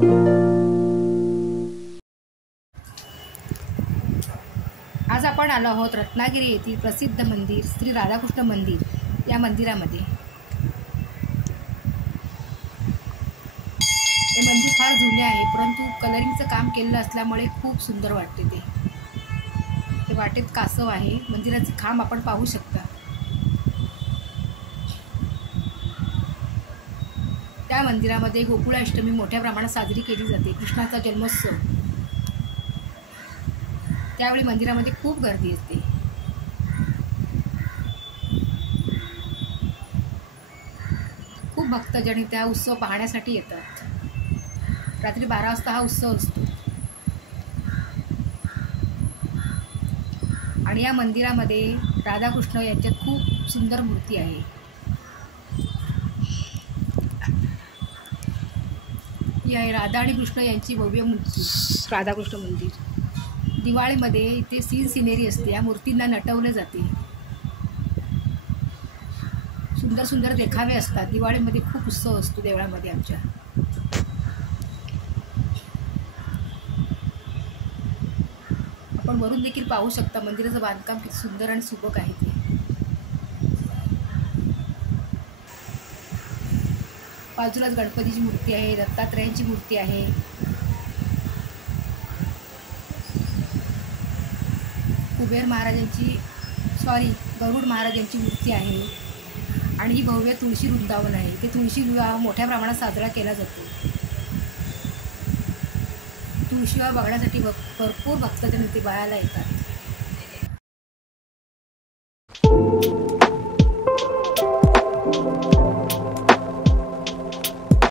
आज आपण आलो आहोत रत्नागिरी येथील प्रसिद्ध मंदिर श्री राधाकृष्ण मंदिर या मंदिरामध्ये। हे मंदिर फार जुने आहे, परंतु कलरिंगचं काम केलेलं असल्यामुळे खूप सुंदर वाटते। ते वाटेत कासव आहे, मंदिराचे खांब आपण पाहू शकता। त्या मंदिरामध्ये गोकुळाष्टमी मोठ्या प्रमाणात साजरी केली जाते। कृष्णाचा जन्मोत्सव, त्यावेळी मंदिरामध्ये खूप गर्दी असते। खूप भक्तजन त्या उत्सव पाहण्यासाठी येतात। रात्री 12 वाजता हा उत्सव असतो आणि या मंदिरामध्ये राधाकृष्ण यांच्या खूप सुंदर मूर्ती आहे। ही आहे राधा आणि कृष्ण यांची भव्य मूर्ती राधाकृष्ण मंदिर। दिवाळीमध्ये इथे सिनेरी असते, या मूर्तींना नटवले जाते। सुंदर सुंदर देखावे असतात। दिवाळीमध्ये खूप उत्सव असतो देवळामध्ये आमच्या। आपण वरून देखील पाहू शकता मंदिराचं बांधकाम किती सुंदर आणि सुबक आहे ते। बाजूलाच गणपतीची मूर्ती आहे, दत्तात्रयांची मूर्ती आहे। कुबेर महाराजांची गरुड महाराजांची मूर्ती आहे आणि ही भव्य तुळशी वृंदावन आहे। ते तुळशी विवाह मोठ्या प्रमाणात साजरा केला जातो। तुळशी विवाह बघण्यासाठी भरपूर भक्तजन इथे पाहायला येतात।